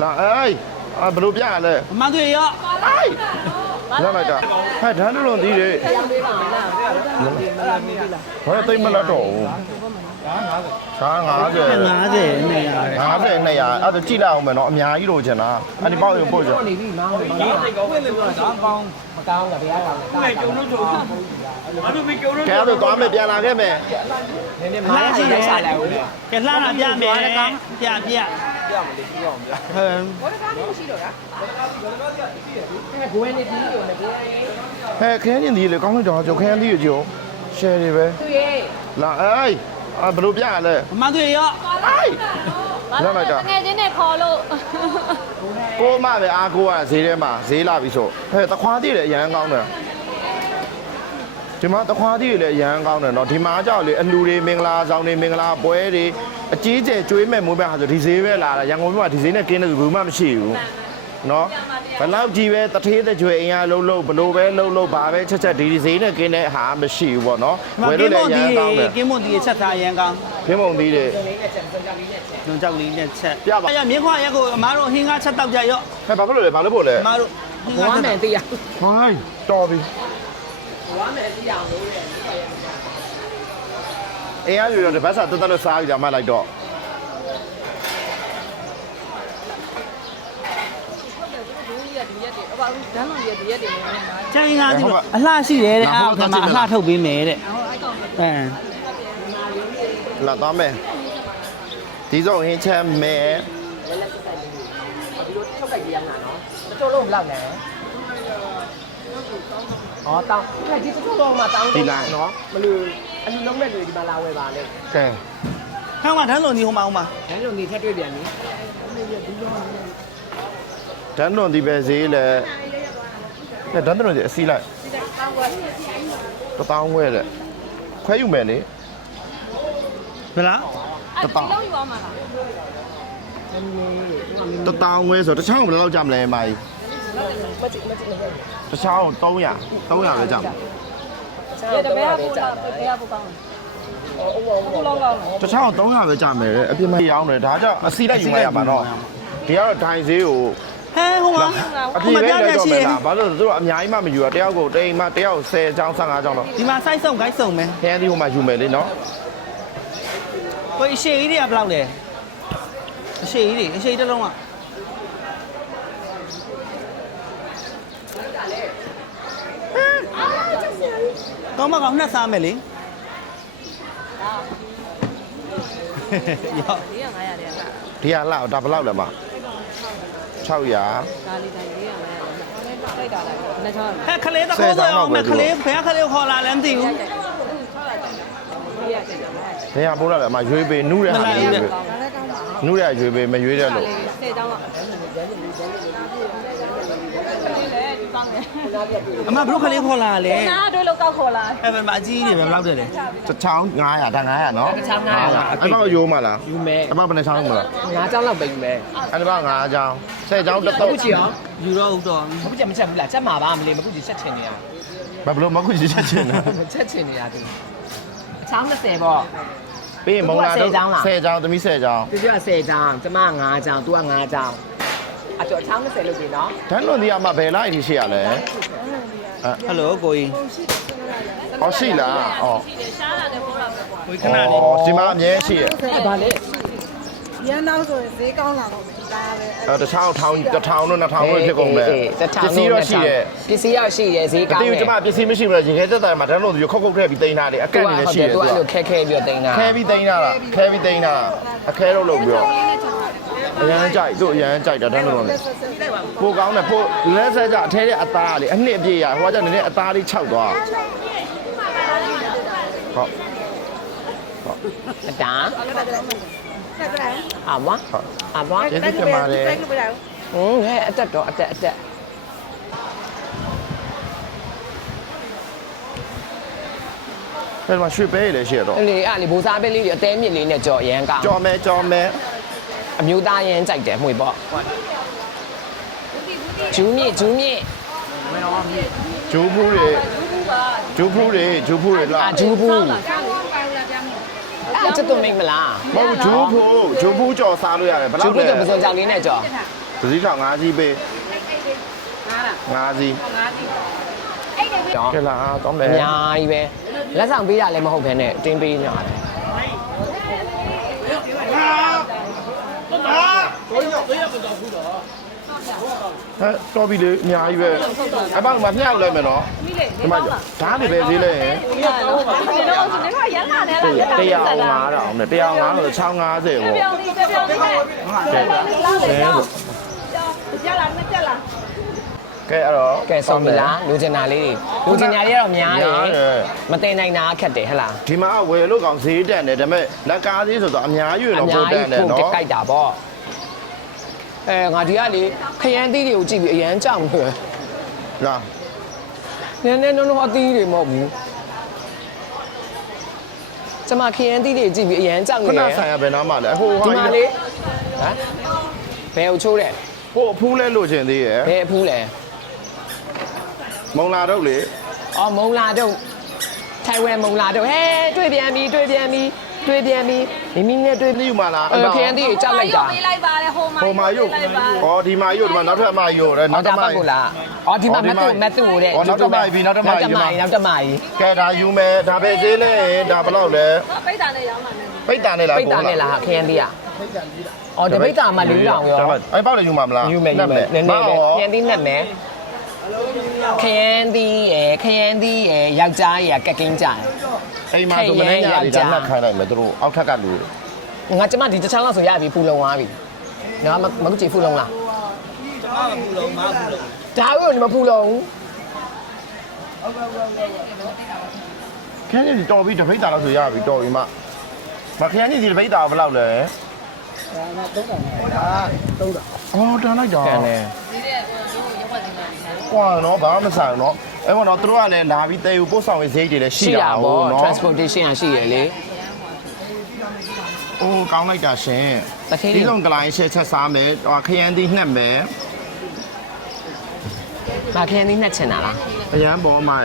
လာအေးဘယ်လိုပြရလဲ မန်သွေရော အေးလာလိုက်တာဟဲ့ဓာတ်လုံးသေးတယ်ဘာသိမလားတော့ကား50 50 200 50 200အဲ့ဒါကြည့်လိုက်အောင်မယ်နော်အများကြီးလို့ချင်တာအဲ့ဒီပေါ့ရင်ပို့ကြနေပြီမောင်းနေမောင်းတာဝင်လေတော့ဒါကောင်းမကောင်းတာဗျာကောင်းတယ်ကျုံတော့ကျုံဘာလို့မကျုံတော့ ကဲအဲ့ဒါသွားမယ်ပြန်လာခဲ့မယ် နည်းနည်းမားရှိတယ်စားလိုက်ဦး ကဲလှတာပြမယ်ပြမလေးပြီးအောင်ဗျာဟမ် ဘောကားမရှိတော့လားဂွေးနေပြီးတော့လည်း ဟဲ့ခဲရင်ဒီလေကောင်းလိုက်တော့ကျွန်ခဲလေးကြောရှယ်တွေပဲ သူရဲ့ လာအေးဘယ်လိုပြရလဲ မန်သွေရော အေးလာလိုက်တာ ငယ်ချင်းနဲ့ခေါ်လို့ ကိုမပဲအားကိုကဈေးထဲမှာဈေးလာပြီဆိုဟဲ့တခွားသေးတယ်အရန်ကောင်းတယ်ဒီမှာတခွားသေးတယ်လည်းအရန်ကောင်းတယ်နော်ဒီမှာကြောက်လေအလှူတွေမင်္ဂလာဆောင်တွေမင်္ဂလာပွဲတွေအကြီးကျယ်ကျွေးမဲ့မွေးမဲ့ဟာဆိုဒီဈေးပဲလာတာရန်ကုန်မြို့မှာဒီဈေးနဲ့ကင်းတဲ့ဘူးမှမရှိဘူးနော်ဘယ်လောက်ကြီးပဲတထေးတဲ့ကျွေးအင်အားလုံးဘလို့ပဲလုံးဘာပဲချက်ဒီဈေးနဲ့ကင်းတဲ့ဟာမရှိဘူးပေါ့နော်ဝယ်လို့လည်းအရန်ကောင်းတယ် ကင်းမွန်ဒီချက်ထားရန်ကောင်း ခင်းမုံသေးတယ် ညွန်ကြောက်လေးနဲ့ချက် ပြပါ မြင်းခွာရက်ကိုအမားတို့ဟင်းကားချက်တောက်ကြရော့ ဟဲ့ဘာဖြစ်လို့လဲဘာလို့ဖို့လဲ အမားတို့ ဘွားမယ်တရား ဟိုင်းတော်ပြီ ဘွားမယ်တရားလို့တဲ့ အင်အားယူတော့တပတ်စာတက်တက်လို့စားကြမှလိုက်တော့ ချိုင်းကားဒီအလှရှိတယ်တဲ့အောက်ကမှအလှထုတ်ပေးမယ်တဲ့အဲ လာတော့မယ်ဒီစုံဟင်းချမ်းမယ် ထုတ်လိုက်ကြရမှာနော်တချို့လုံးဘလောက်လဲอ๋อတောင်းဒီတချို့လုံးမှာတောင်းနော်မလို့အလူလုံးမဲ့တွေဒီမှာလာဝယ်ပါလေ ကဲ ခေါင်းမှာဓာတ်လုံကြီးဟိုမှာ ဒါလို့နေထက်တွေ့ပြန်ပြီ တန်းလွန်ဒီပဲဈေးလဲတန်းလွန်ဒီအစီလိုက်တောင်းဝဲတဲ့ခွဲယူမယ်လေ ဘယ်လား တောင်းတောင်းဝဲဆိုတချောင်းဘယ်လောက်ကြမလဲမာကြီးတချောင်း300ပဲကြမှာ ရတပည့်ကပို့လာတပည့်ကပို့ကောင်းတယ်လောက်လောက် တချောင်း300ပဲကြမယ်အပြစ်မရောင်းတယ်ဒါကြောင့်အစီလိုက်ယူမှရပါတော့ဒီကတော့ဒိုင်ဈေးကို ဟဲဟိုမှာ အပြည့်ပဲလိုက်တော့မယ်လားဘာလို့လဲသူတို့အများကြီးမှမယူတာတယောက်ကိုတိမ်မှတယောက်10ချောင်း15ချောင်းတော့ ဒီမှာ size စုံ guide စုံမယ် ခင်းဒီဟိုမှာယူမယ်လေနော် ကိုအရှိကြီးတွေကဘယ်လောက်လဲအရှိကြီးတွေအရှိတစ်လုံးကကောင်းမကောင်းနှက်စားမယ်လေရော 400 500တဲ့က ဒီကလောက်ဒါဘယ်လောက်လဲမ600 ဒါလေးတိုင်း400 500လိုက်တာလိုက်နှစ်ချောင်း ဟဲ့ခလေးတကောဆိုအောင်မယ်ခလေးဘယ်ခလေးခေါ်လာလဲမသိဘူး ဘယ်ဟာပိုးလာလဲအမရွေးပေးနူးတဲ့ဟာရွေးပေးနူးတဲ့ရွေးပေးမရွေးတဲ့လို့ 10တောင်းอ่ะ အမဘလို့ခလေးခေါ်လာလဲ နားတို့လောက်ကောက်ခေါ်လာ အဲ့ဘယ်မှာအကြီးတွေပဲဘယ်လောက်တယ်လဲ တစ်ချောင်း900ဒါ900နော် တစ်ချောင်း900 အဲ့တော့ရိုးမလား ယူမယ် အဲ့တော့ဘယ်နှချောင်းမလား 5ချောင်းလောက်ပဲယူမယ် အဲ့တော့9ချောင်း10ချောင်းတစ်တော့ အခုကြည့်ရော ယူတော့ဟုတ်တော့ အခုကြက်မချက်ဘူးလားချက်မှာပါမလေးမခုကြည့်ချက်ချင်နေရ ဘာဘလို့မခုကြီးချက်ချင်လဲ ချက်ချင်နေရသူအချောင်း20ပေါ့ ပြီးရင်မုံလာတော့10ချောင်းသမီး10ချောင်း သူက10ချောင်းကျမ5ချောင်းသူက5ချောင်းအကျော်အချောင်း20လို့ပြီနော် တန်းလွန်ဒီကမှဘယ်လိုက်ဒီရှိရလဲ ဟယ်လိုကိုကြီး အော်ရှိလားအော် ရှားလာတယ်ပို့လာပဲ ကိုကြီးခဏလေး ဒီမှာအမြဲရှိရ အဲ့ဒါလေ ရန်နောက်ဆိုရင်ဈေးကောင်းလာတော့မယ်ဒါပဲ အဲ့တစ်ချောင်း1000တို့2000တို့ဖြစ်ကုန်မယ်ပစ္စည်းတော့ရှိတယ် ပစ္စည်းရရှိတယ်ဈေးကောင်း တိ တယ် ကျမပစ္စည်းမရှိဘူးလားရင်ခဲသက်တာမှာတန်းလွန်ဒီခုတ်ထည့်ပြီးတိန်းတာလေအကန့်နေလည်းရှိတယ် သူကအဲ့လိုခဲခဲပြီးတော့တင်တာ ခဲပြီးတိန်းတာလားခဲပြီးတိန်းတာအခဲတော့လုပ်ပြီးတော့အရန်ကြိုက်တို့အရန်ကြိုက်တာတန်းလွန်လေပိုကောင်းတယ်ပိုလက်ဆက်ကြအထဲတဲ့အသားလေအနှစ်အပြည့်ရဟိုကကျနည်းနည်းအသားလေးခြောက်သွားဟုတ် အတားအမအမ ကျေးဇူးတင်ပါတယ် ဟဲ့အတက်တော့အတက် အဲ့မှာရွှေပဲလည်းရှိရတော့ အဲ့လေအဲ့လေဘိုးစားပဲလေးတွေအသေးမြင့်လေးနဲ့ကြော်ရမ်းကောင်း ကြော်မယ် အမျိုးသားရမ်းကြိုက်တယ်မှွေပေါ့ဂျူးမြင့် ဂျိုးဖူးတွေလာ ဂျူးဘူး ချစ်သူမိတ်မလား မဟုတ်ဂျိုးဖိုးကြော်စားလို့ရတယ်ဘယ် ကျူ လောက် ဘူး လဲ တော့ပစုံကြောင်လေးနဲ့ကြော် ပစည်းထောင်5စီးပေး5စီး ကြော် ကဲလားကောင်းတယ် အများကြီးပဲလက်ဆောင်ပေးတာလည်းမဟုတ်ဘဲနဲ့တင်းပေးညာတယ် ဟဲ့တော်ပြီလေအများကြီးပဲအပေါင်းမှာမျှောက်လိုက်မယ်နော်ဒီမှာဓာတ်တွေပဲသေးလဲ 你看人哪来了？ 150နဲ့150လို့650ပေါ့ 别标你，别标你，加了没加了？ ကဲအဲ့တော့ ကဲဆုံးပြီလားလူကျင်တာလေးတွေလူကျင်ညာလေးကတော့များတယ်မတင်နိုင်တာခက်တယ်ဟဲ့လား ဒီမှာဝယ်လို့ကောင်ဈေးတက်တယ်ဒါပေမဲ့လက်ကားသေးဆိုတော့အများကြီးတော့ပိုတက်တယ်နော် ကြိုက်တာပေါ့ငါဒီကလေခရမ်းသီးတွေကိုကြည့်ပြီးအရန်ကြောက်နေတယ် လား နည်းနည်းလုံးအသီးတွေမဟုတ်ဘူးကျမခရမ်းသီးတွေကြည့်ပြီးအရန်ကြောက် ခု နေ န တယ် ဆိုင်ရဘယ်နားမှာလဲဟို ဒီမှာလေဟမ်ဘယ်ကိုချိုးတယ် ဟိုအဖူးလဲလို့ချင်သေးရဲ့ ဘယ်အဖူးလဲ မုံလာတော့လေ အော်မုံလာတော့ထိုင်ဝမ်မုံလာတော့ဟဲတွေ့ပြန်ပြီမိမိနဲ့တွေ့ သိယူမလား ခရမ်းသီးတွေကြောက်လိုက်တာ 没来吧嘞，后 ဟိုမာယုတ်ဟောဒီမာယုတ်ဒီမှာနောက်ထပ်မာယုတ်တဲ့နောက်ထပ်မာ ကိုလားအော်ဒီမှာမတ်တူတဲ့ နောက်ထပ်မာပြီနောက်ထပ်မာပြီ နောက်ထပ်မာကြီး ကဲဒါယူမယ်ဒါပဲဈေးလဲဒါဘယ်လောက်လဲ 背打那两嘛呢？ ပိတ်တာနဲ့လား ပိတ်တာနဲ့လားခရမ်းသီးอ่ะအော်ဒီပိတ်တာမှ၄တောင်ရော အဲ့ပေါက်လည်းယူမှာမလား ယူမယ်နည်းနည်းပဲခရမ်းသီးနဲ့မယ်ခရမ်းသီးရယ်ယောက်ျားရယ်ကက်ကင်းကြတယ် အိမ်မှာဆိုမနေညာလေးဒါနှက်ခိုင်းလိုက်မယ်သူတို့အောက်ထက်ကလူ ငါကျမဒီတစ်ချောင်းလောက်ဆိုရပြီဖူလုံသွားပြီနော်မကူကြည့်ဖူလုံလားဒါကိုမဖူလုံ ခန်းကြီးတော်ပြီတပိတ်တာလောက်ဆိုရပြီတော်ပြီမခန်းကြီးဒီတပိတ်တာဘယ်လောက်လဲအော်တန်းလိုက်တော့ ကန်တယ် ကွာနော်ဘာမှမဆိုင်နော်အဲ့ဘောတော့သူတို့ကလည်းလာပြီးတဲယူပို့ဆောင်ရေးဈေးတွေလည်းရှိ ရှိ တာ တာ ပေါ့ ပေါ့ နော် transportation ကရှိရလေ အိုးကောင်းလိုက်တာရှင် တခေး ဒီလုံးကလိုင်းရှယ်ချက်စားမယ်ဟိုခရမ်းသီးနှက်မယ် ငါခရမ်းသီးနှက်ချင်တာလား အရန်ပေါ်မှာ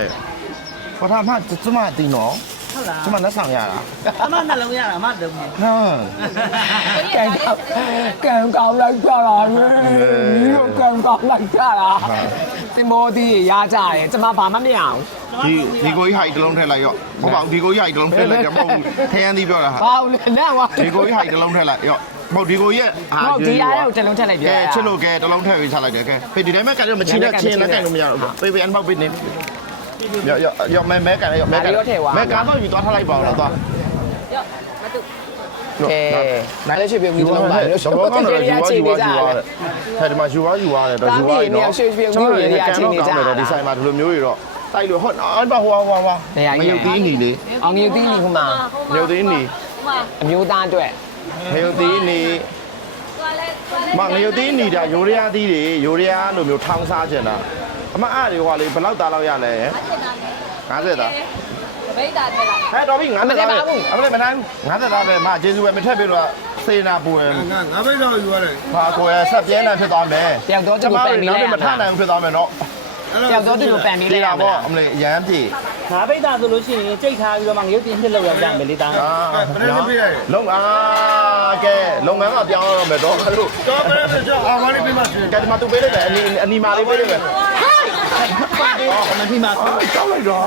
ပထမကျမအတင်းနော် ဟုတ်လား ကျမလက်ဆောင်ရတာ အမနှလုံးရတာအမတုံးနေ ဟမ် ကန်ကောင်းလိုက်ကြတာလေဒီလိုကန်ကောင်းလိုက်ကြတာတင်မောဒီရကြတယ်ကျမဘာမှမရအောင် ဒီကိုကြီးဟိုက်တစ်လုံးထည့်လိုက်ရောမဟုတ်ပါဘူးဒီကိုကြီးဟိုက်တစ်လုံးထည့်လိုက်ကြမဟုတ်ဘူးခရမ်းသီးပြောတာဟာ ဘာလို့လဲနဲ့ဝါ ဒီကိုကြီးဟိုက်တစ်လုံးထည့်လိုက်ရောမဟုတ်ဒီကိုကြီးရဲ့ ဟုတ်ဒီအားကိုတစ်လုံးထည့်လိုက်ပြ ကဲချစ်လို့ကဲတစ်လုံးထည့်ပြီးချလိုက်တယ်ကဲဖေးဒီတိုင်းမဲ့ကန်တော့မချင်နဲ့ချင်းနဲ့ကန်လို့မရတော့ဘူးဖေးဖေးအန်ပေါက်ပေးနေရောမဲကန်ရောမဲကန်မဲကန်တော့ယူသွားထားလိုက်ပါဦးလားသွား 哟，那都。 ကဲနိုင်လည်းချွေပြုံပြီးတော့ပါလို့ တော့ကောင်းတော့ယူသွားယူသွားဟဲ့ဒီမှာယူသွားယူသွားတယ်တော့ယူသွားတယ်နော်ဒီဆိုင်မှာဒီလိုမျိုးတွေတော့တိုက်လို့ဟုတ်အဲ့ပါဟိုမယုတ်သီးနီလေ အောင်မြူတီးနေခုမှ မယုတ်သီးနီ အမျိုးသားအတွက် မယုတ်သီးနီမယုတ်သီးနီဒါယိုရီးယားသီးတွေယိုရီးယားလိုမျိုးထောင်းစားကျင်တာအမအားတွေဟိုလေဘယ်လောက်သားလောက်ရလဲ50သား 没打开了。 ဟဲ့တော်ပြီ50သားပဲအမလေးမနိုင်50သားပဲမကျေးဇူးပဲမထက်ပြီတော့စေနာပူရင် ငါဘိတ်တော့ယူရတယ် ဟာကိုယ်ဆက်ပြဲနေဖြစ်သွားမယ် တယောက်တော့သူ့ကိုပန်ပြီးလိုက်ရ မထ မှာ နိုင်ဘူးဖြစ်သွားမယ်နော် တယောက်တော့သူ့ကိုပန်ပြီးလိုက်ရ တာ မှာ ပေါ့အမလေးရမ်းပြေ ငါပိတ်တာဆိုလို့ရှိရင်ကြိတ်ထားပြီးတော့မှငရုတ်ပြင်းနှစ်လောက်ရကြမယ်လေတာ လုံအားကဲလုပ်ငန်းကပြောင်းရတော့မယ်တော့လို့ တော့ဘယ်လိုကြောက်အောင်မလေးပြမစင် ကဲဒီမှာသူပေးလိုက်တယ်အနီမာလေးပေးလိုက်တယ် မဒီမှာ ကြောက်လိုက်တော့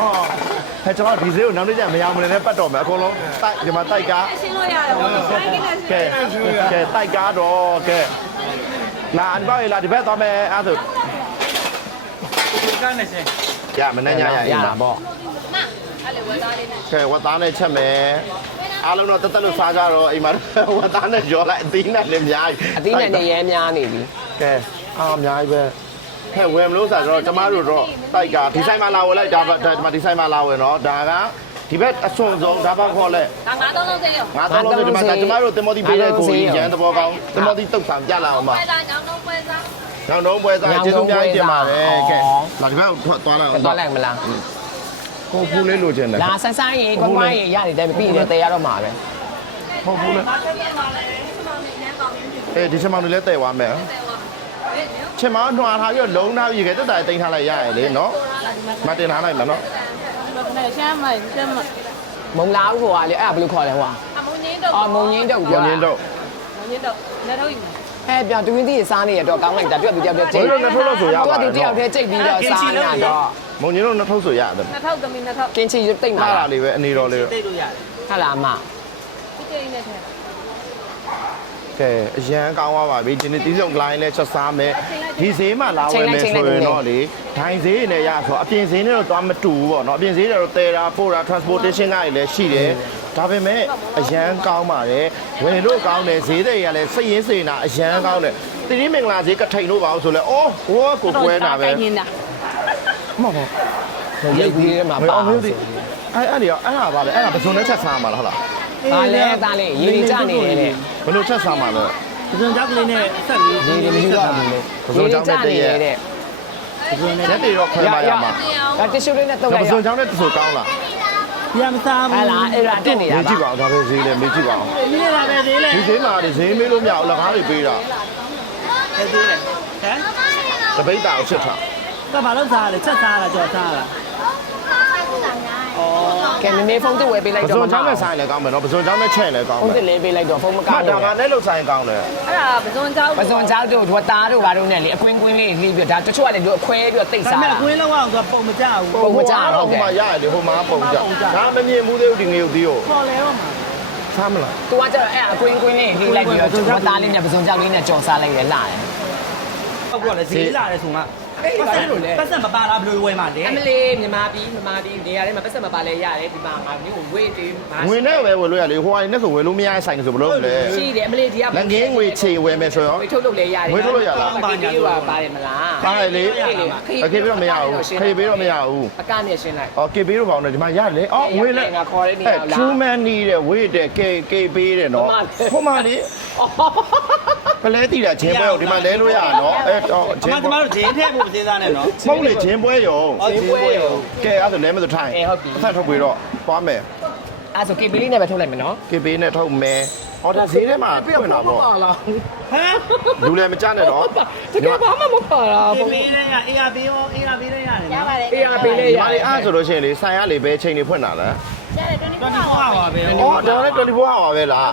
ဟဲ့ကျွန်တော်ဒီဈေးကိုနောက်နေ့ကျမရမလဲနဲ့ပတ်တော်မယ်အကုန်လုံးတိုက်ဒီမှာတိုက်ကား 新罗亚的，我们三个人。 ကဲတိုက်ကားတော့ကဲလာအန်ပါလာဒီဘက်သွားမယ်အဲ့ဒါ ကန်းနေစင် ရမနဲ့ညရ ရတာပေါ့ 那里我打的呢。 ကဲဝတ်သားနဲ့ချက်မယ်အားလုံးတော့တက်တက်လို့စားကြတော့အိမ်မှာဝတ်သားနဲ့ကြော်လိုက်အသီးနဲ့လည်းအများကြီး အသီးနဲ့နေရဲများနေပြီ ကဲအားအများကြီးပဲဟဲ့ဝယ်မလို့ဆိုတော့ကျမတို့တော့တိုက်ကားဒီဆိုင်မှာလာဝယ်လိုက်ဒါဒီမှာဒီဆိုင်မှာလာဝယ်နော်ဒါကဒီဘက်အစွန်ဆုံးဒါပါခေါ်လဲ 拿拿到这里。 ငါတော့လို့ဒီမှာကျမတို့တင်မောတီပေးတဲ့ကိုကြီးရန်သဘောကောင်းတင်မောတီတုတ်ဆောင်ပြလာအောင်ပါ 快打，然后快打。 နောက်တော့ပွဲစားကျေးဇူးများကြီးတင်ပါတယ်ကဲလာဒီဘက်ထွက်သွားလိုက်အောင် သွားလိုက်မလား ကိုဖူးလေးလိုချင်တယ် လာဆန်းဆန်းရေကွာကွာရေရနေတယ်ပြီးတယ်တဲရတော့မှာပဲ ဟုတ်ဘူးလေအဲဒီချက်မောင်လေးလည်းတဲ့သွားမယ်ချက်မောင်နှွာထားပြီးလုံးထားပြီးကဲတက်တာတင်ထားလိုက်ရရလေနော်မတင်ထားလိုက်မယ်နော် 那先买，先买。 မုံလာဦးဟိုကလေအဲ့ဒါဘယ်လိုခေါ်လဲဟိုက 阿蒙娘အော်မုံငင်းတုတ် မုံ ပြော ညင်းတော့ မင်းတော့လက်ထုတ်ယူ ဟဲ့ပြောင်းတွင်းသီးစားနေရတော့ကောင်းလိုက်တာတွေ့ပြီးတယောက်တည်းကြိတ် ဘယ်လိုနှစ်ထုပ်လို့ဆိုရပါ သူကတယောက်တည်းကြိတ်ပြီးတော့စားရတော့ မုံညင်းတော့နှစ်ထုပ်ဆိုရတယ် 2000သမီး2000 ကင်းချီတိတ်မှာ အားလေးပဲအနေတော်လေး တိတ်လို့ရတယ် ဟာလားမ ဒီကိန်းနဲ့ထဲ ကဲအရန်ကောင်းသွားပါပြီဒီနေ့တီးစုံကလိုင်းလဲချက်စားမယ်ဒီဈေးမှာလာဝယ်မယ်ဆိုရင်တော့လေဒိုင်ဈေးနဲ့ရဆိုအပြင်ဈေးနဲ့တော့သွားမတူဘူးပေါ့နော်အပြင်ဈေးတွေတော့တဲတာပို့တာ transportation ကလည်းရှိတယ်ဒါပေမဲ့အရန်ကောင်းပါတယ်ဝယ်လို့ကောင်းတယ်ဈေးတွေကလည်းစိတ်ရင်းစေနာအရန်ကောင်းတယ်တီးမင်္ဂလာဈေးကထိန်လို့ပါအောင်ဆိုလဲအော်ဟိုကကိုကွဲတာပဲမဟုတ် ရုပ်ကြီးထဲမှာပါ အောင်မင်းတို့အဲ့လေအဲ့ဟာပါလေအဲ့ဟာပစုံနဲ့ချက်စားမှာလားဟုတ်လား ပါလဲသားလေးရေကြနေတယ်တဲ့ ဘယ်လိုချက်စားမှာလဲ ပစုံကြောက်ကလေးနဲ့ဆက်ပြီး ရေတွေမရှိတော့ဘူးလေ ပစုံကြောင်းနဲ့တည့်ရဲ့ တဲ့ ပစုံနဲ့ ရက်တွေတော့ခွဲပါရမှာ ဒါတ िश ူလေးနဲ့တုတ် ဒါ လို ပ က် စုံ ရ ကြောင်းနဲ့တဆိုကောင်းလား ပြမစားဘူး ဟာလားအဲ့ဒါတက်နေတာ မေးကြည့်ပါဦးဒါပဲဈေးလဲမေးကြည့်ပါဦး ဒီနေ့လာပဲသေးလေ ဒီဈေးမှာဒီဈေးမေးလို့မရဘူးလကားတွေပေးတာ သေးလေဟမ် တပိတ်တာကိုချက်ထား ကဘာလို့စားလဲချက်စားလားကြော်စားလားဩ ကဲမမေဖုန်းတစ်ဝယ်ပေးလိုက် ပ တော့ စုံကြောင်းနဲ့ဆိုင်လဲကောင်းမယ်နော်ပစုံကြောင်းနဲ့ချက်လဲကောင်း ဖုန်း မယ် တစ်လေးပေးလိုက်တော့ဖုန်းမကော မှ င်း တ်ဒါကလည်းလောက်ဆိုင်ကောင်းတယ် အဲ့ဒါပဇွန်เจ้า ပစုံချောက်တို့ဒွသားတို့ဘာတို့နဲ့လေအကွင်းကွင်းလေးလေးပြီးဒါတချို့ကလည်းတို့အခွဲပြီးတော့တိတ် ဒါ စား မဲ့ တာ ကွင်းလောက်အောင်ဆိုပုံမကြဘူး ပုံမကြတော့ ဟိုမှာရတယ်ဟိုမှာပုံကြဒါမမြင်ဘူးသေးဘူးဒီငရုတ်သီးကို ခေါ်လဲတော့မှာ စားမလား သူကကျတော့အဲ့အကွင်းကွင်းလေးလေးလိုက်ပြီးတော့ဒွသားလေးနဲ့ပစုံချောက်လေးနဲ့ကြော်စားလိုက်ရလာတယ် ဟုတ်ကောလေဈေးလာတယ်ဆိုမှ အေးဘာလို့လဲ ပတ်စံမပါလားဘယ်လိုဝယ်မှာလဲ အမလေးမြန်မာပြည်နေရာထဲမှာပတ်စံမပါလဲရတယ်ဒီမှာငါမျိုးဝေးတေးမှာ ငွေနဲ့ဝယ်လို့ရလေဟိုဟာနဲ့ဆိုဝယ်လို့မရတဲ့ဆိုင်ဆိုဘယ်လိုလဲ ရှိတယ်အမလေးဒီက လက်ငင်းငွေချေဝယ်မယ်ဆိုရော ဝေးထုတ်လို့လဲရတယ်ပါပါတယ်မလား ပါတယ်လေအကေပြီးတော့မရဘူးခေပြီးတော့မရဘူး အကနဲ့ရှင်းလိုက် အော်ကေပေးတော့ပါအောင်ဒီမှာရတယ်လေအော်ဝေးလဲ ငါခေါ်တဲ့နေရာလား ထူးမန်နီးတဲ့ဝေးတဲ့ကေပေးတယ်နော်ဟိုမှာလေပလဲတီတာချင်းပွဲကိုဒီမှာလဲလို့ရတာနော်အဲတော့ အ ချင်း မကျမတို့ဈေးထည့်ဖို့စဉ်းစားနေနော် မဟုတ်လေချင်းပွဲရုံ ဈေးပွဲရော ကဲအဲ့ဒါလဲမဆိုထိုင်အဆက်ထုတ်ပြီးတော့သွားမယ် အဲ့ဆို KB လေးနဲ့ပဲထုတ်လိုက်မယ်နော် ကေပေးနဲ့ထုတ်မယ်အော်ဒါဈေးထဲမှာပြင့်တာပေါ့ ဟမ် လူလည်းမကြနဲ့တော့ တကယ်ဘာမှမပါတာ ဒီမေးနဲ့ရ ARB ရော ARB နဲ့ရတယ်နော် အေးအပေးလေး ဒီ ရ မှာလေအားဆိုလို့ရှိရင်လေဆိုင်ရလေဘဲချိန်နေဖွင့်တာလား 24 hour ပါပဲ အော်ဒါလည်း24 hour ပဲလား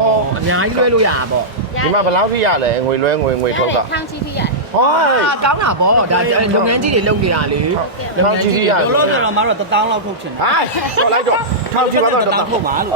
အော်အများကြီးလွှဲလို့ရတာပေါ့ ဒီမှာဘယ်လောက်ထိရလဲငွေလွဲငွေထုတ်တာ ထောင်ချီပြရတယ် ဟိုး ကောင်းတာပေါ့ဒါလုပ်ငန်းကြီးတွေလုပ်နေတာလေ ထောင်ချီရ လောလောဆယ်တော့မတော့1000လောက်ထုတ်ချင်တယ် ဟိုင်းတော့လိုက်တော့ထောင်ချီပါတော့ 1000ထုတ်ပါလို့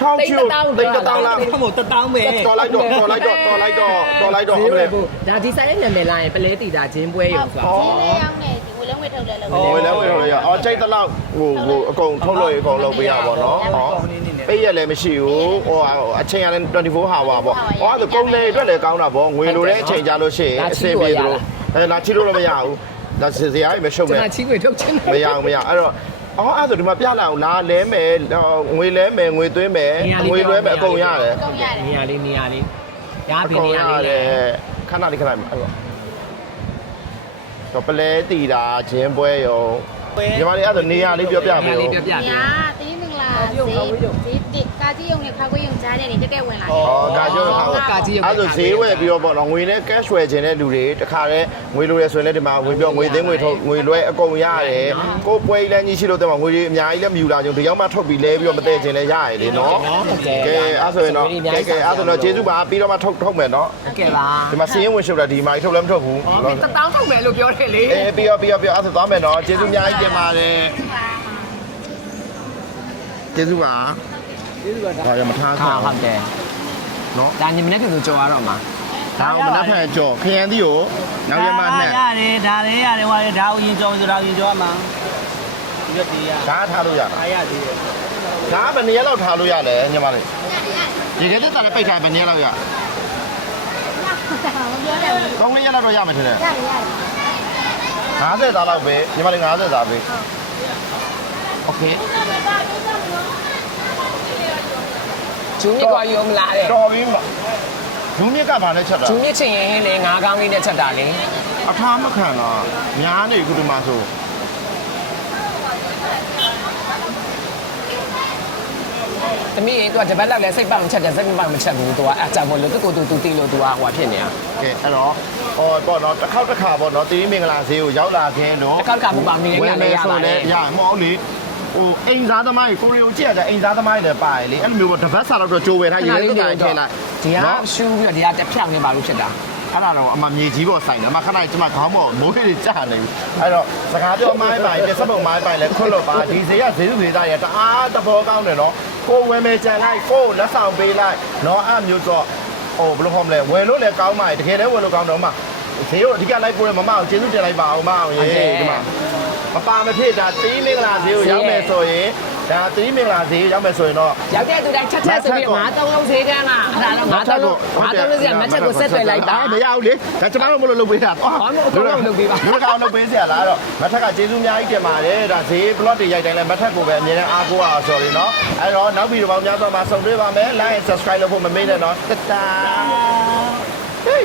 ထောင်ချီတိတ်တောင်းလား ဘယ်မို့1000ပဲ တော်လိုက်တော့အမလေး ဒါဒီဆိုင်ရဲ့နာမည်လာရင်ပလဲတီတာဂျင်းပွဲရုံဆို ဒီလေးရောက်နေဒီဝလုံးဝထုတ်လဲလို့ ငွေလဲထုတ်ရအော်ကြိတ်တလောက်ဟိုအကုန်ထုတ်လို့အကုန်လုပ်ပေးရပါတော့ဟောပေးရလည်းမရှိဘူးဟိုအချိန်ကလည်း24 hour ပေါ့ဟောအဲ့ဒါကုန်လေအတွက်လည်းကောင်းတာပေါ့ငွေလိုတဲ့အချိန်ကြလို့ရှိရင်အဆင်ပြေသလိုအဲလာချိလို့တော့မရဘူးဒါစရာကြီးမရှုပ် ကျွန် နဲ့ တော်ချီးငွေထုတ်ချင် မရအောင်အဲ့တော့အော်အဲ့ဆိုဒီမှာပြလာအောင်လားလဲမယ်ငွေလဲမယ်ငွေသွင်းမယ်ငွေလွဲမယ်အကုန်ရတယ် ကုန်ရတယ် နေရာလေးရပြီနေရာလေးလေ ခဏလေးအဲ့တော့ပလဲတီတာချင်းပွဲရောညီမလေးအဲ့ဒါနေရာလေးပြောပြမယ် လေးပြပြ ညာတင်းမင်္ဂလာဈေးတစ်ကာကြီးရုံနဲ့ခါခွေးရုံကြားတဲ့နေတက်တက်ဝင်လာတယ် ဩကာကျိုးခါအဲ့ဒါဈေးဝယ်ပြီးတော့ပေါ့နော်ငွေနဲ့ cash ဝယ်ခြင်းတဲ့လူတွေတခါတည်းငွေလိုရဆိုရင်လည်းဒီမှာဝင်ပြောငွေသိန်းငွေထုတ်ငွေလွဲအကုန်ရတယ်ကိုပွဲကြီးလည်းကြီးရှိလို့တဲ့မှာငွေတွေအများကြီးလည်းမယူလာကြဘူးဒီရောက်မှထုတ်ပြီးလဲပြီးတော့မတည့်ခြင်းလည်းရရလေနော်ကဲအဲ့ဆိုရင်တော့ကဲအဲ့ဆိုတော့ကျေးဇူးပါပြီးတော့မှထုတ်မယ်နော် ကဲပါ ဒီမှာစီးရင်ဝင်ရှုပ်တာဒီမှာထုတ်လည်းမထုတ်ဘူး 1000ထုတ်မယ်လို့ပြောတယ်လေ အေးပြီးတော့အဲ့ဆိုသွားမယ်နော်ကျေးဇူးအများကြီးတင်ပါတယ်ကျေးဇူးပါဒါရမထားခါ ဟုတ်တယ် နော် ဒါညမနေ့ကဆိုကြော်ရတော့မှာ ဒါကိုမနှက်ဖန်ကြော်ခရမ်းသီးကိုနောက်ရမနှက် ရတယ်ဒါလေးရတယ်ဟိုဒါကိုရင်ကြောဆိုဒါကိုရင်ကြောရမှာဒီရက်ဒီရ ဒါထားလို့ရတာ အားရသေးတယ် ဒါဘယ်နည်းလောက်ထားလို့ရလဲညီမလေးဒီကတက်တာလည်းပိတ်ထားဘယ်နည်းလောက်ရ ပြောတယ် ကောင်းလေးရတော့ရမယ်ထင်တယ် ရတယ်ရတယ် 50သားလောက်ပဲညီမလေး50သားပဲโอเค ဂျူးမြစ်ကယူမလားတဲ့ တော်ပြီမဒူးမြစ်ကဘာလဲချက်တာ ဂျူးမြစ်ချင်ရင်လေငါးကောင်းလေးနဲ့ချက်တာလေ အထားမခံတော့များနေခုဒီမှာဆို သမီးရင်သူကတပတ်လောက်လဲစိတ်ပေါက်ချက်တယ်စိတ်မပေါက်မချက်ဘူးသူကအကြဖို့လို့သူကိုသူတီလို့သူကဟိုဖြစ်နေတာ ကဲအဲ့တော့ဟောပေါ့နော်တစ်ခေါက်တစ်ခါပေါ့နော်တီးမင်္ဂလာဈေးကိုရောက်လာခြင်းလို့ တစ်ခေါက်ကပူပေါင်းနေနေရလဲရပါတယ် ရမဟုတ်လေ ဟိုအိမ်သားသမားကြီးကိုရီယိုကြည့်ရတဲ့အိမ်သားသမားတွေလည်းပါတယ်လေအဲ့လိုမျိုးတပတ်စာတော့ကြိုးဝယ်ထားရေလေးတိုင်းထည့်လိုက် ဒီကရှူးပြီးတော့ဒီကတက်ဖြောင်းနေပါလို့ဖြစ်တာ အဲ့ဒါတော့အမမြေကြီးပေါ်ဆိုင်တယ်အမခဏကျမခေါင်းပေါ်မိုးတွေကြာနေပြီအဲ့တော့စကားပြောမိုင်းပိုင်ပြစပုံမိုင်းပိုင်လဲခွတ်လို့ပါဒီဈေးကဈေးသူဈေးသားရတအားတဘောကောင်းတယ်နော်ကိုဝယ်မယ်ကြံလိုက်ကိုလက်ဆောင်ပေးလိုက်နော်အဲ့မျိုးတော့ဟိုဘယ်လိုခေါ်မလဲဝယ်လို့လည်းကောင်းပါတကယ်လည်းဝယ်လို့ကောင်းတော့မှဈေးကိုအဓိကလိုက်ပို့ရမမအောင်ကျေးဇူးတင်လိုက်ပါအောင်မအောင်ရေဒီမှာမပါမဖြစ်ဒါတီးမင်္ဂလာဈေးကိုရောက်မယ်ဆိုရင်ဒါတီးမင်္ဂလာဈေးရောက်မယ်ဆိုရင်တော့ ရောက်တဲ့သူတိုင်းချက်ချက်ဆိုပြီးငါးသုံးလုံးဈေးကန်းလားအဲ့ဒါတော့ငါးသုံးလုံးဈေးမချက်ကိုဆက်သွယ်လိုက်တာ မရဘူးလေဒါကျမတို့မလို့လုပ်ပေးတာဒီကောင်လုပ်ပေးစရာလားတော့မထက်ကကျေးဇူးအများကြီးတင်ပါတယ်ဒါဈေး blog တွေရိုက်တိုင်းလဲမထက်ကိုပဲအမြဲတမ်းအားကိုးအောင်ဆိုရင်เนาะအဲ့တော့နောက်ဗီဒီယိုပေါင်းများစွာမှာဆုံတွေ့ပါမယ် like and subscribe လုပ်ဖို့မမေ့နဲ့เนาะတတာဟေး